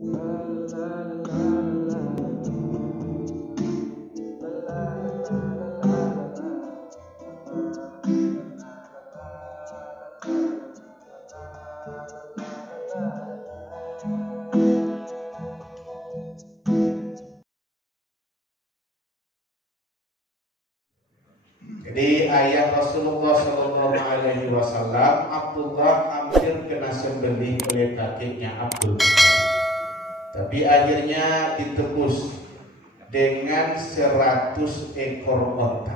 Jadi ayah Rasulullah Shallallahu Alaihi Wasallam, Abdullah hampir kena sembelih oleh kakeknya Abdul Muttalib. Tapi akhirnya ditebus dengan 100 ekor onta.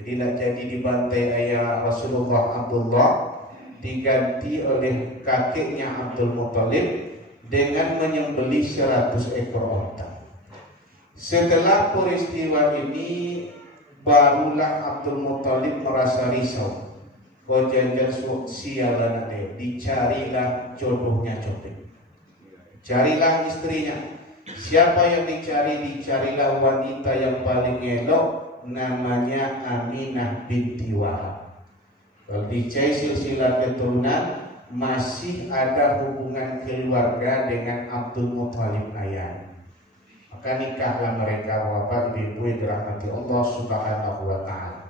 Jadi jadi dibantai ayah Rasulullah Abdullah, diganti oleh kakeknya Abdul Muttalib dengan menyembelih 100 ekor onta. Setelah peristiwa ini, barulah Abdul Muttalib merasa risau. Jangan sialan dia, dicarilah jodohnya copet. Carilah istrinya. Siapa yang dicari? Dicarilah wanita yang paling elok, namanya Aminah binti Wahab. Kalau dicari silsilah keturunan, masih ada hubungan keluarga dengan Abdul Muttalib ayah. Maka nikahlah mereka, bapak ibu yang dirahmati Allah Subhanahu wa Ta'ala.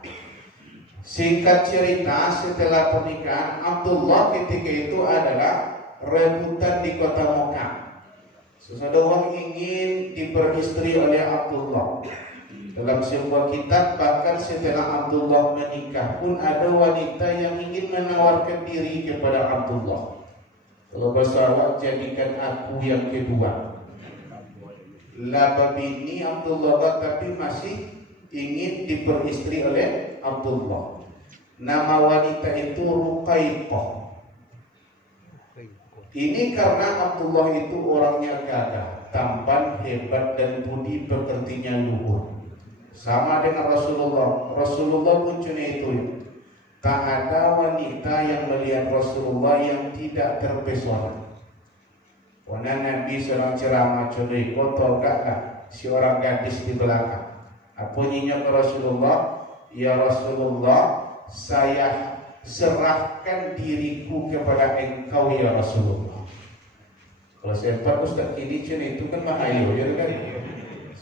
Singkat cerita, setelah pernikahan, Abdullah ketika itu adalah rebutan di kota Mekah. Seseorang ingin diperistri oleh Abdullah. Dalam sebuah kitab, bahkan setelah Abdullah menikah pun ada wanita yang ingin menawarkan diri kepada Abdullah. Kalau bahasa Arab, jadikan aku yang kedua. Laba bini Abdullah, tapi masih ingin diperistri oleh Abdullah. Nama wanita itu Ruqaiqah. Ini karena Abdullah itu orangnya gagah, tampan, hebat, dan budi pekertinya luhur. Sama dengan Rasulullah. Rasulullah pun cuma itu. Tak ada wanita yang melihat Rasulullah yang tidak terpesona. Karena Nabi seorang ceramah curi, kau tahu gak si orang gadis di belakang. Apa nyinya ke Rasulullah? Ya Rasulullah, saya serahkan diriku kepada engkau ya Rasulullah. Kalau sempat Ustaz kini cina itu kan mahayu ya kan?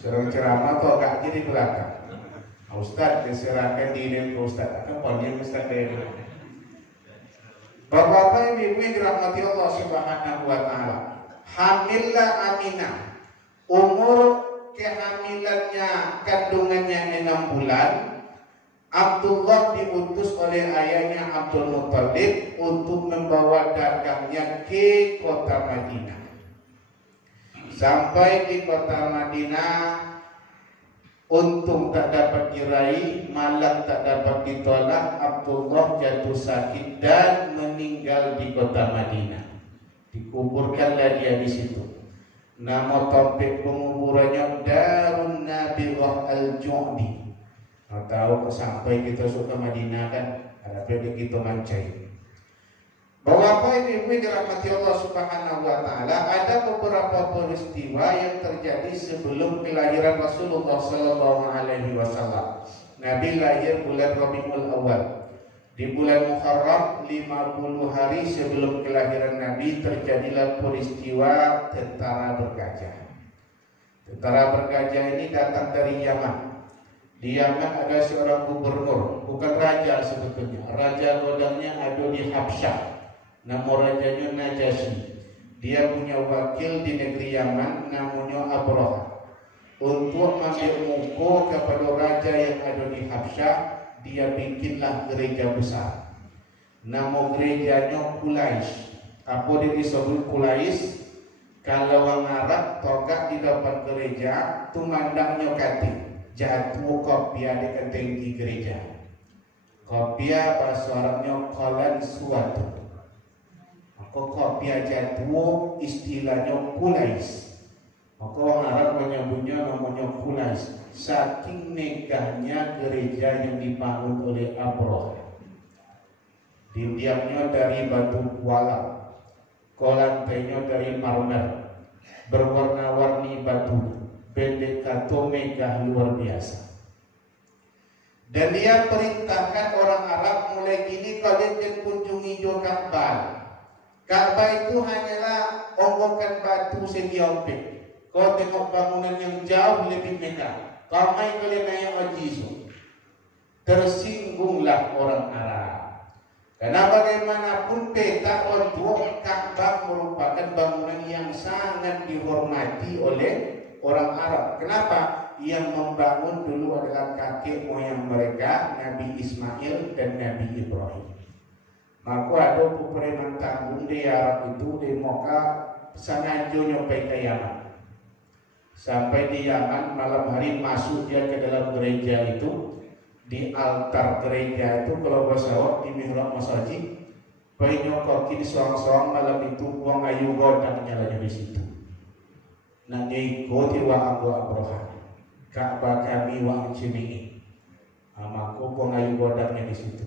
Seorang ceramah tahu gak di belakang. Ustaz diserahkan diri ke Ustaz. Apa panggil Ustaz kayak itu? Bapak-bapak ibu yang dirahmati Allah Subhanahu wa Ta'ala. Hamillah Aminah, umur kehamilannya kandungannya 6 bulan. Abdullah diutus oleh ayahnya Abdul Muttalib untuk membawa dagangnya ke kota Madinah. Sampai di kota Madinah, untung tak dapat diraih, malah tak dapat ditolak. Abdullah jatuh sakit dan meninggal di kota Madinah. Dikuburkanlah dia di situ. Nama topik penguburannya Darun Nabirah Al-Ju'di. Tahu sampai kita suka Madinah kan, ada pede kita mancai. Bahwa apa ini dirahmati Allah Subhanahu wa Ta'ala, ada beberapa peristiwa yang terjadi sebelum kelahiran Rasulullah Sallallahu Alaihi Wasallam. Nabi lahir bulan Rabiul Awal. Di bulan Muharram 50 hari sebelum kelahiran Nabi terjadilah peristiwa tentara bergajah. Tentara bergajah ini datang dari Yaman. Di Yaman ada seorang gubernur, bukan raja sebetulnya. Raja godangnya ada di Habsyah. Nama rajanya Najasyi. Dia punya wakil di negeri Yaman namanya Abraha. Untuk mengambil muka kepada raja yang ada di Habsyah, dia bikinlah gereja besar. Nama gerejanya Quraisy. Apa dia disebut Quraisy? Kalau orang Arab togak di depan gereja, tu mandangnya kati. Jatuh kopia di ketinggi gereja. Kopia bahasa Arabnya kolan suatu. Maka kopia jatuh istilahnya Quraisy. Maka orang Arab menyebutnya namanya Quraisy. Saking megahnya gereja yang dibangun oleh Abraha. Dindiamnya dari batu kuala, kolantainya dari marmer, berwarna-warni batu, pendekato megah luar biasa. Dan dia perintahkan orang Arab mulai gini kalian kunjungi Ka'bah. Ka'bah itu hanyalah onggokan batu segi ompek. Kau tengok bangunan yang jauh lebih megah. Kau main kalian naik ajisu. Tersinggunglah orang Arab. Karena bagaimanapun peta untuk Ka'bah merupakan bangunan yang sangat dihormati oleh orang Arab. Kenapa? Yang membangun dulu adalah kakek moyang mereka, Nabi Ismail dan Nabi Ibrahim. Maka ada pepereman tanggung di Arab itu di Mekah sengaja nyampai ke Yaman. Sampai di Yaman malam hari masuk dia ke dalam gereja itu. Di altar gereja itu kalau bersawak di mihrab masjid, penyokokin soang-soang malam itu buang ayu godang nyalanya di situ. Nak ikuti wa Abu Abraham, Ka'bah kami wa cimi. Maka buang ayu godangnya di situ.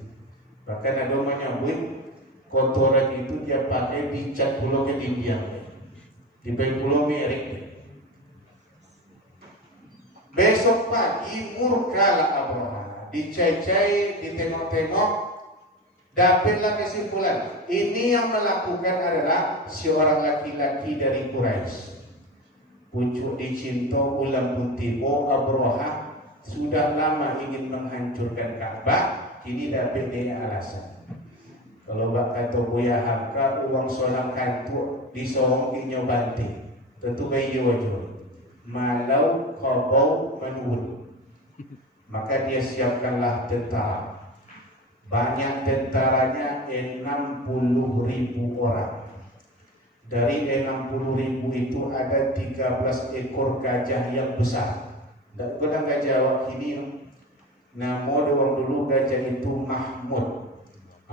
Bahkan ada orang nyebut kotoran itu dia pakai dicat pulau ke India, di pulau Merik. Besok pagi murkalah Abraham. Dicai-cai, ditengok-tengok, dapatlah kesimpulan. Ini yang melakukan adalah seorang laki-laki dari Quraisy. Pucuk dicinta ulam buntibo Abraha sudah lama ingin menghancurkan Ka'bah, kini dapat dia alasan. Kalau bak kata Buya Hamka uang solang kantuk disorong inyo banting, tentu bayi wajah. Malau khabau manwud. Maka dia siapkanlah tentara. Banyak tentaranya 60.000 orang. Dari 60.000 itu ada 13 ekor gajah yang besar. Dan kadang gajah awak ini nama orang dulu gajah itu Mahmud.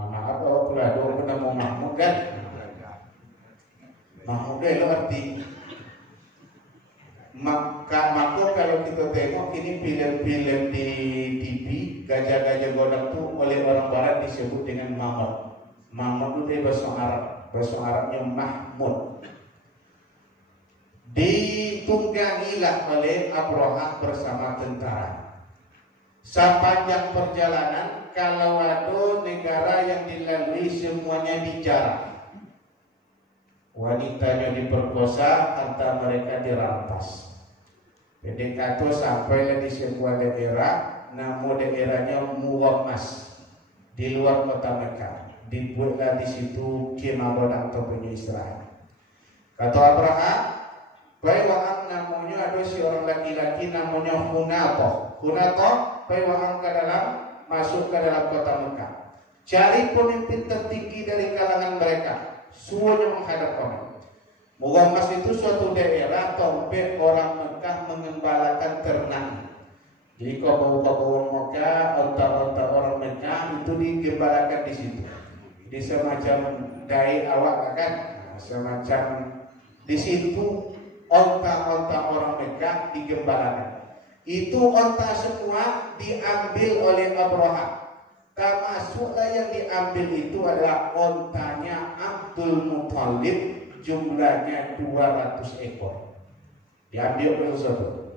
Maaf awak pula orang nama Mahmud kan? Mahmud itu arti maka kalau kita tengok ini film-film di TV gajah-gajah godang itu oleh orang barat disebut dengan Mahmud. Mahmud itu bahasa Arabnya Mahmud. Ditunggangilah oleh Abraham bersama tentara. Sepanjang perjalanan kalau ada negara yang dilalui semuanya dijarah. Wanitanya diperkosa, harta mereka dirampas. PDKT sampai di sebuah daerah, nama daerahnya Muwammas di luar kota Mekah. Dibuatlah di situ kemah bodang atau istirahat. Kata Abraham, baiklah namanya ada seorang laki-laki namanya Hunatoh. Hunatoh, baiklah ke dalam masuk ke dalam kota Mekah. Cari pemimpin tertinggi dari kalangan mereka. Semuanya menghadap orang. Muwammas itu suatu daerah tempat orang Mekah mengembalakan ternak. Jadi kaum-kaum Mekah, onta-onta orang Mekah itu digembalakan di situ. Di semacam dai awak kan, semacam di situ onta-onta orang Mekah digembalakan. Itu onta semua diambil oleh Abraham. Termasuklah yang diambil itu adalah ontanya Abdul Muthalib, jumlahnya 200 ekor. Diambil oleh Rasulullah.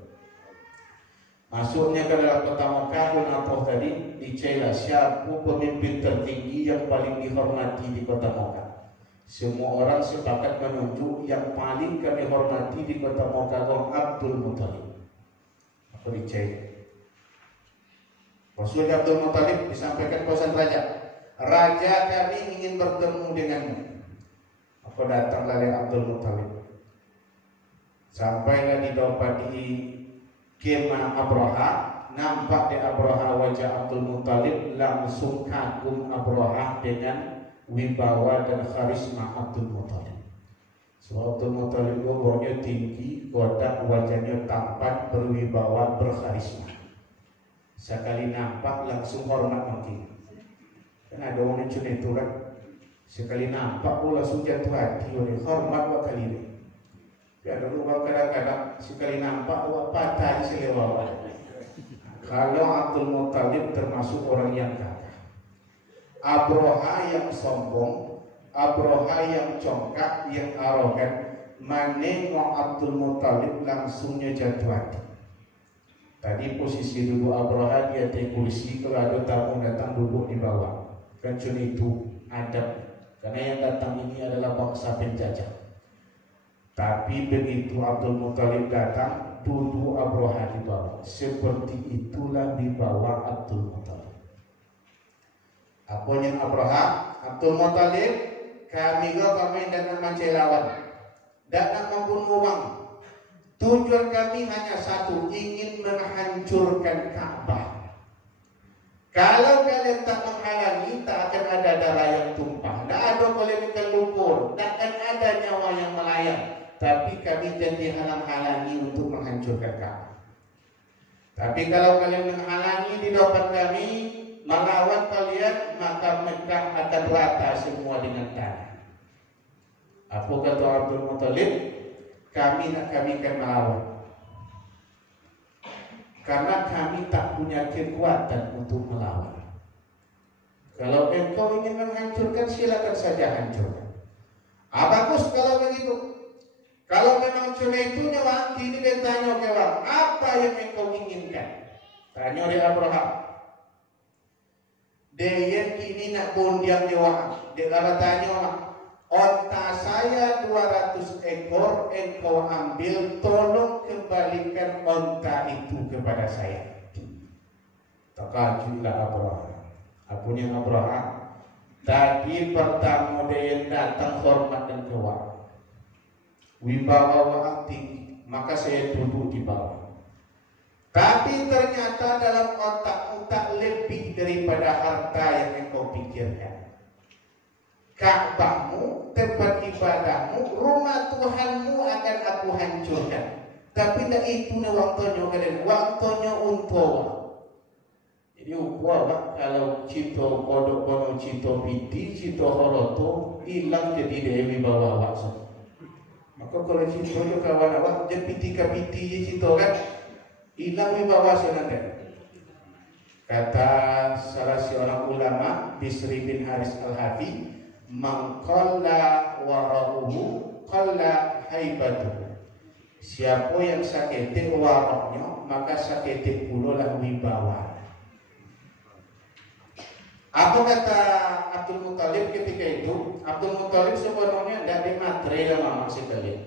Masuknya ke dalam kota Mekah, Hunatoh tadi dicela siapa pemimpin tertinggi yang paling dihormati di kota Mekah. Semua orang sepakat menunjuk yang paling kami hormati di kota Mekah Abdul Muthalib. Apa dicela? Rasulullah Abdul Muthalib disampaikan pesan raja. Raja kami ingin bertemu denganmu. Apa datanglah dari Abdul Muthalib. Sampailah di kemah Abraha. Nampak di Abraha wajah Abdul Muthalib. Langsung kagum Abraha dengan wibawa dan karisma Abdul Muthalib. So Abdul Muthalib umurnya tinggi, kodak, wajahnya tampan, berwibawa, berkarisma. Sekali nampak langsung hormat mati. Kan ada orang yang cuma itu kan. Sekali nampak pun langsung jatuh hati oleh hormat wa kali ini. Ya dulu kadang-kadang sekali nampak wa patah selewa. Kalau Abdul Muthalib termasuk orang yang gagah. Abraha yang sombong, Abraha yang congkak, yang arogan, menengok Abdul Muthalib langsungnya jatuh hati. Tadi posisi duduk Abraha dia di kursi, kalau ada tamu datang duduk di bawah. Kan cuma itu adab. karena yang datang ini adalah bangsa penjajah. Tapi begitu Abdul Muthalib datang, duduk Abraha di bawah. Seperti itulah dibawa Abdul Muthalib. Apanya Abraha? Abdul Muthalib, kami dan mancelawan, dan membunuh orang. Tujuan kami hanya satu, ingin menghancurkan Ka'bah. Kalau kalian tak menghalangi, tak akan ada darah yang tumpah, tak ada polemik lumpur, tak akan ada nyawa yang melayang. Tapi kami janji halang-halangi untuk menghancurkan Ka'bah. Tapi kalau kalian menghalangi di depan kami, melawan kalian, maka Mekah akan rata semua dengan tanah. Apa kata Abdul Muthalib? Kami akan melawan. Karena kami tak punya kekuatan untuk melawan. Kalau engkau ingin menghancurkan, silakan saja hancurkan. Bagus kalau begitu. Kalau memang cuma itu nyawa, ini bertanya ke orang, apa yang engkau inginkan? Tanya oleh Abraham. Dia kini nak bondiang nyawa. Dia tanya orang, onta saya 200 ekor, engkau ambil, tolong kembalikan onta itu kepada saya. Terkajulah Abraham. Apunya Abraham. Tadi pertama dia datang hormat dan kewah. Wibawa tinggi, maka saya duduk di bawah. Tapi ternyata dalam otak-otak lebih daripada harta yang engkau pikirkan. Ka'bahmu, tempat ibadahmu, rumah Tuhanmu akan aku hancurkan. Tapi tak itu nih waktunya kalian, waktunya untuk. Jadi upah kalau cito kodok kono cito piti, cito horoto hilang jadi dewi bawa waktu. Maka kalau cito yo kawan awak je piti je cito kan hilang di bawah sana. Kata salah seorang ulama Bisri bin Haris Al-Hafi, man qalla warahu qalla haibatuhu. Siapa yang sakete warahnya, maka sakete pula lah wibawa. Apa kata Abdul Muthalib ketika itu? Abdul Muthalib sebenarnya dari materi lama sekali.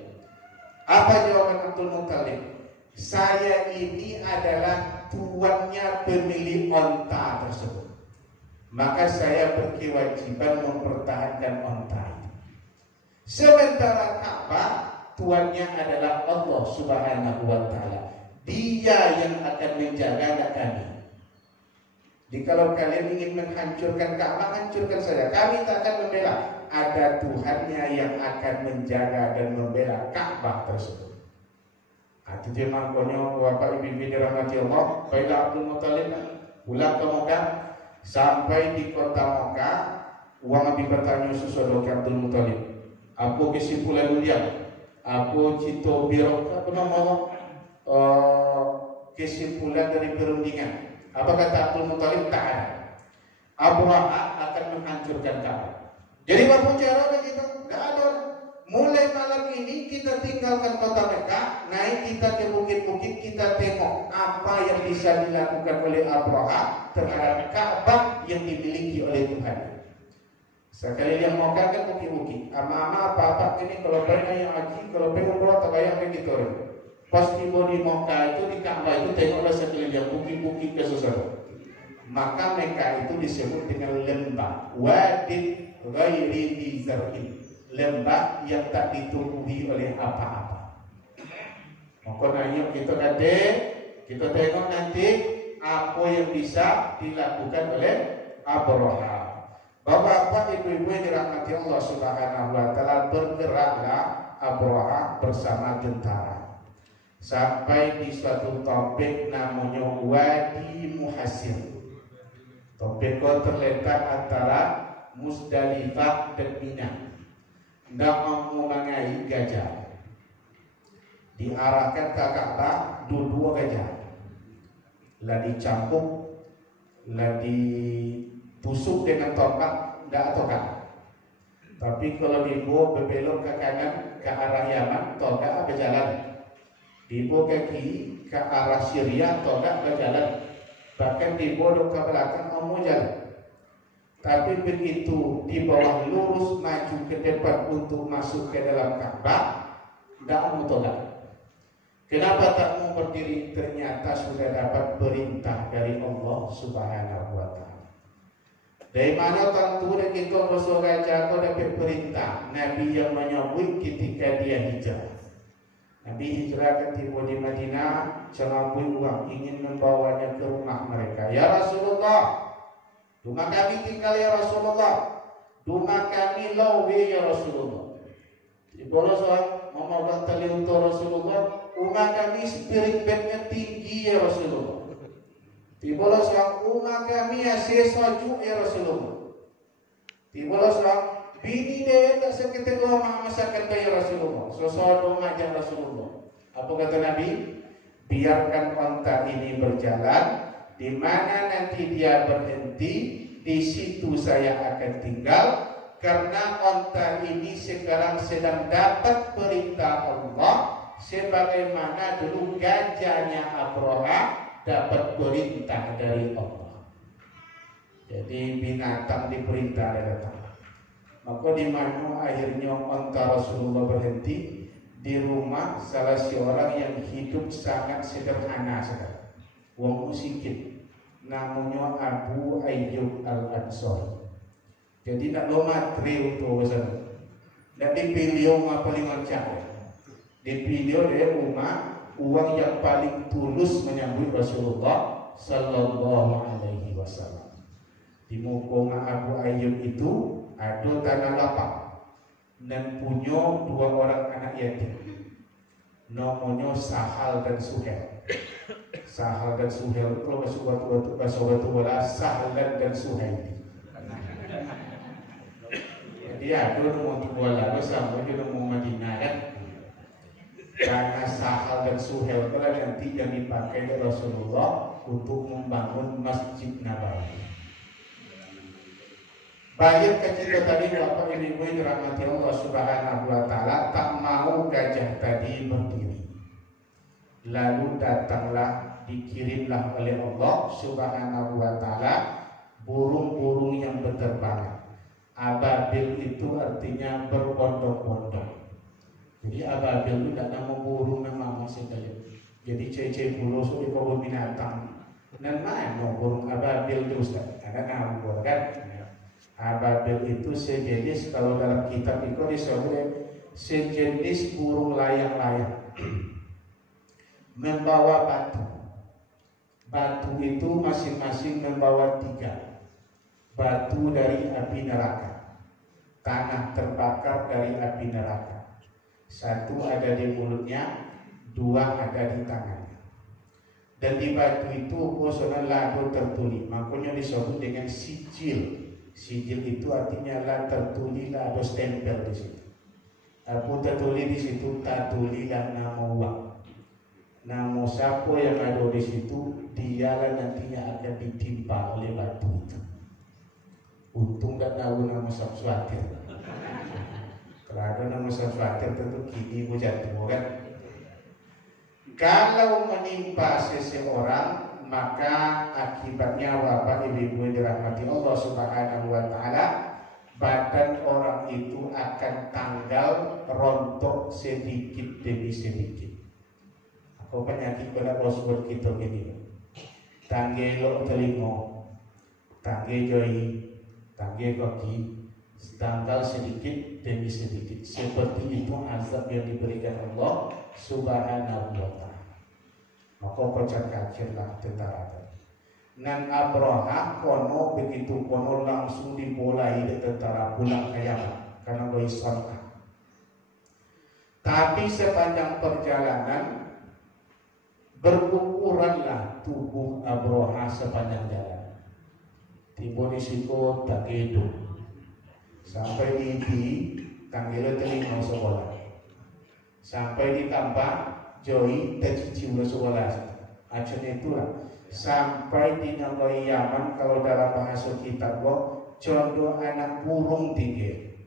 Apa jawaban Abdul Muthalib? Saya ini adalah tuannya pemilik onta tersebut. Maka saya berkewajiban mempertahankan onta itu. Sementara Ka'bah, tuannya adalah Allah Subhanahu wa Ta'ala. Dia yang akan menjaga kami. Jadi kalau kalian ingin menghancurkan Ka'bah, hancurkan saja. Kami tak akan membela. Ada Tuhannya yang akan menjaga dan membela Ka'bah tersebut. Itu dia makanya Bapak Ibu dirahmati Allah. Baiklah Abdul Muthalib pulang ke Mekah. Sampai di kota Mekah, uang Nabi bertanya sesuatu ke Abdul Muthalib. Apa kesimpulan dia? Apa cito birok? Apa nama? Kesimpulan dari perundingan. Apa kata Abdul Muthalib? Tak ada. Abraha akan menghancurkan Ka'bah. Jadi apa cara begitu? Tidak ada. Mulai malam ini kita tinggalkan kota Mekah, naik kita ke bukit-bukit, kita tengok apa yang bisa dilakukan oleh Abraha terhadap Ka'bah yang dimiliki oleh Tuhan. Sekali yang mau kan bukit-bukit. Ama-ama apa-apa ini kalau pernah yang haji, kalau pernah umrah tak bayang begitu. Pas tiba di Mekah itu di Ka'bah itu tengoklah sekeliling bukit-bukit kesusahan. Maka Mekah itu disebut dengan lembah wadin ghairi dzar'in, lembah yang tak ditumbuhi oleh apa-apa. Maka nanya kita tengok nanti apa yang bisa dilakukan oleh Abraha. Bapak-bapak, ibu-ibu yang dirahmati Allah Subhanahu wa Ta'ala, bergeraklah Abraha bersama tentara. Sampai di suatu topik namanya Wadi Muhasir. Topik itu terletak antara Musdalifah dan Mina. Tidak memangai gajah. Diarahkan ke Ka'bah dua gajah. Lah dicampur, lah ditusuk dengan tombak, tidak tombak. Tapi kalau dibawa berbelok ke kanan ke arah Yaman, tombak berjalan. Dibawa ke kiri ke arah Syria, todak berjalan. Bahkan dibawa ke belakang mau jalan. Tapi begitu di bawah lurus maju ke depan untuk masuk ke dalam Ka'bah, tidak mau tolak. Kenapa tak mau berdiri? Ternyata sudah dapat perintah dari Allah Subhanahu wa Ta'ala. Dari mana tentu kita bersorak jago dapat perintah Nabi yang menyambut ketika dia hijrah. Nabi hijrah ketika di Madinah, cengabuh uang ingin membawanya ke rumah mereka. Ya Rasulullah, rumah kami tinggal ya Rasulullah. Rumah kami lawe ya Rasulullah. Di bolos orang memohon tali untuk Rasulullah. Rumah kami spirit bednya tinggi ya Rasulullah. Di bolos orang rumah kami asyik sojuk ya Rasulullah. Di bolos orang bini dia tak sekitar rumah masakan ya Rasulullah. Sosok ngajak Rasulullah. Apa kata Nabi? Biarkan onta ini berjalan. Di mana nanti dia berhenti, di situ saya akan tinggal. Karena onta ini sekarang sedang dapat perintah Allah, sebagaimana dulu gajahnya Abraha dapat perintah dari Allah. Jadi binatang diperintah dari Allah. Maka di mana akhirnya onta Rasulullah berhenti di rumah salah seorang yang hidup sangat sederhana sekali. Wong miskin, namanya Abu Ayyub Al-Ansari. Jadi nak lomatri untuk besar. Dan dipilih rumah paling lancar. Dipilih dari rumah uang yang paling tulus menyambut Rasulullah Sallallahu Alaihi Wasallam. Di muka Abu Ayyub itu ada tanah lapang dan punya dua orang anak yatim. Namanya Sahal dan Suhail. Sahal dan Suhail itu bahasa batu Sahal dan Suhail. Dia ada mau tua lalu sampai dia mau Madinah kan. Karena Sahal dan Suhail itu nanti yang dipakai oleh Rasulullah untuk membangun Masjid Nabawi. Baik kecil tadi Bapak Ibu dirahmati Allah Subhanahu wa Ta'ala, tak mau gajah tadi berdiri. Lalu datanglah, dikirimlah oleh Allah Subhanahu wa Ta'ala burung-burung yang berterbangan. Ababil itu artinya berbondong-bondong. Jadi ababil itu tidak nama burung, nama maksudnya. Jadi cece bulu itu kalau binatang. Dan mana burung ababil itu Ustaz? Ada nama burung kan? Ababil itu sejenis, kalau dalam kitab itu disebut sejenis burung layang-layang. Membawa batu. Batu itu masing-masing membawa 3. Batu dari api neraka, tanah terbakar dari api neraka. 1 ada di mulutnya, 2 ada di tangannya. Dan di batu itu posonan lado tertulis, makanya disebut dengan sijil. Sijil itu artinya lah tertulis, lah ada stempel di situ. Apa tertulis di situ? Tertulislah nama uang. Nama siapa yang ada di situ, dialah nantinya akan ditimpa oleh batu itu. Untung tak tahu nama Samswatir. Kalau ada nama Samswatir tentu kini jatuh kan. Kalau menimpa seseorang, maka akibatnya Bapak Ibu dirahmati Allah Subhanahu wa Ta'ala, badan orang itu akan tanggal rontok sedikit demi sedikit. Apa penyakit pada bosbot kita gini? Tangge lo telingo, tangge joi, tangge kaki, tanggal sedikit demi sedikit. Seperti itu azab yang diberikan Allah Subhanahu wa Ta'ala. Maka kocar kacirlah tentara tadi. Nan Abraha kono begitu kono langsung dimulai tentara pulang ke Yaman karena Baisonah. Tapi sepanjang perjalanan berukuranlah tubuh Abraha sepanjang jalan. Tiba di situ tak hidup sampai di tanggil telinga sekolah, sampai ditambah joi tercici ulah sekolah. Acuan itulah sampai di negeri Yaman, kalau dalam bahasa kitab contoh anak burung tinggi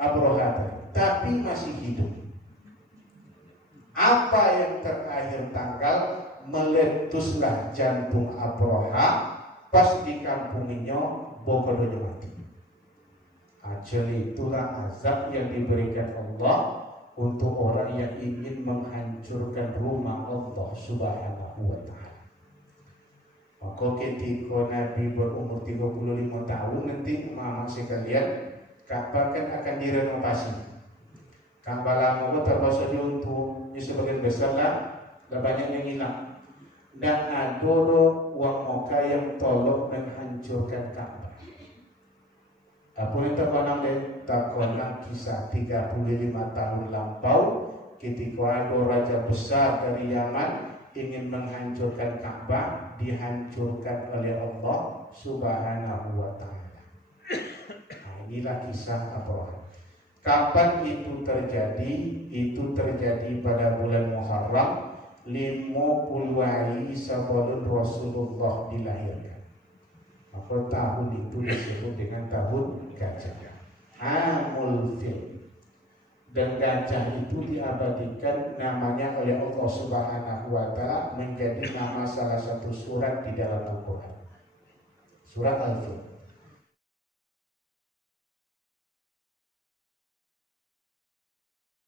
Abraha, tapi masih hidup. Apa yang terakhir tanggal meletuslah jantung Abraha pas di kampungnya Bogodonya mati. Ajal itulah azab yang diberikan Allah untuk orang yang ingin menghancurkan rumah Allah Subhanahu wa ta'ala. Maka ketika Nabi berumur 35 tahun, nanti mama sekalian, Ka'bah kan akan direnovasi. Ka'bah lama terpaksa untuk sebagian besar lah banyak yang hilang. Dan ada orang Mekah yang tolong menghancurkan Ka'bah. Apa yang terkenang kisah 35 tahun lampau ketika ada raja besar dari Yaman ingin menghancurkan Ka'bah, dihancurkan oleh Allah Subhanahu wa ta'ala. Nah, inilah kisah Abraha. Kapan itu terjadi? Itu terjadi pada bulan Muharram 50 hari sebelum Rasulullah dilahirkan. Maka tahun itu disebut dengan tahun gajah, Amul Fil. Dan gajah itu diabadikan namanya oleh Allah Subhanahu wa ta'ala menjadi nama salah satu surat di dalam Al-Quran, surat Al-Fil.